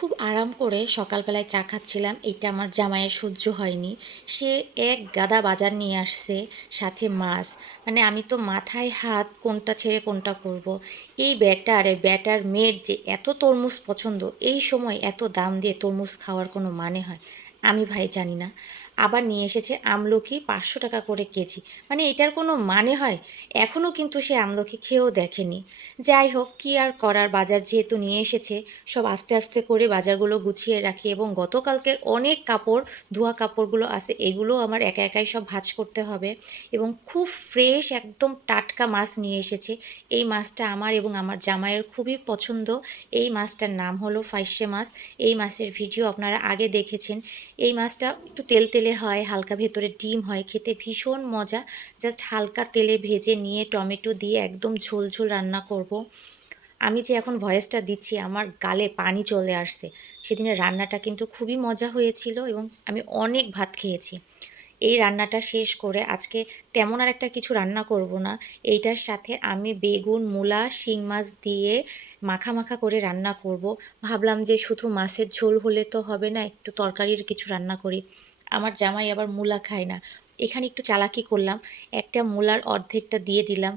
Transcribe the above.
খুব আরাম করে সকালবেলায় চা খাচ্ছিলাম। এটা আমার জামাইয়ের সহ্য হয়নি। সে এক গাদা বাজার নিয়ে আসছে, সাথে মাছ। মানে আমি তো মাথায় হাত কোনটা ছেড়ে কোনটা করব। এই ব্যাটার মেয়ের যে এত তরমুজ পছন্দ, এই সময় এত দাম দিয়ে তরমুজ খাওয়ার কোনো মানে হয়? আমি ভাই জানি না। আবার নিয়ে এসেছে আমলকি ৫০০ টাকা করে কেজি। মানে এটার কোনো মানে হয়? এখনও কিন্তু সে আমলকি খেয়েও দেখেনি। যাই হোক, কী আর করার, বাজার যেহেতু নিয়ে এসেছে, সব আস্তে আস্তে করে বাজারগুলো গুছিয়ে রাখি এবং গতকালকের অনেক কাপড়, ধোয়া কাপড়গুলো আছে, এগুলোও আমার একা একাই সব ভাঁজ করতে হবে। এবং খুব ফ্রেশ একদম টাটকা মাছ নিয়ে এসেছে। এই মাছটা আমার এবং আমার জামাইয়ের খুবই পছন্দ। এই মাছটার নাম হলো ফাইসে মাছ। এই মাছের ভিডিও আপনারা আগে দেখেছেন। এই মাছটা একটু তেলতেলে হয়, হালকা ভেতরে ডিম হয়, খেতে ভীষণ মজা। জাস্ট হালকা তেলে ভেজে নিয়ে টমেটো দিয়ে একদম ঝোল ঝোল রান্না করব। আমি যে এখন ভয়েসটা দিচ্ছি, আমার গালে পানি চলে আসছে। সেদিনের রান্নাটা কিন্তু খুবই মজা হয়েছিল এবং আমি অনেক ভাত খেয়েছি। এই রান্নাটা শেষ করে আজকে তেমন আর একটা কিছু রান্না করব না। এইটার সাথে আমি বেগুন, মূলা, শিং মাছ দিয়ে মাখা মাখা করে রান্না করব। ভাবলাম যে শুধু মাছের ঝোল হলে তো হবে না, একটু তরকারির কিছু রান্না করি। আমার জামাই আবার মূলা খায় না। এখানে একটু চালাকি করলাম, একটা মূলার অর্ধেকটা দিয়ে দিলাম।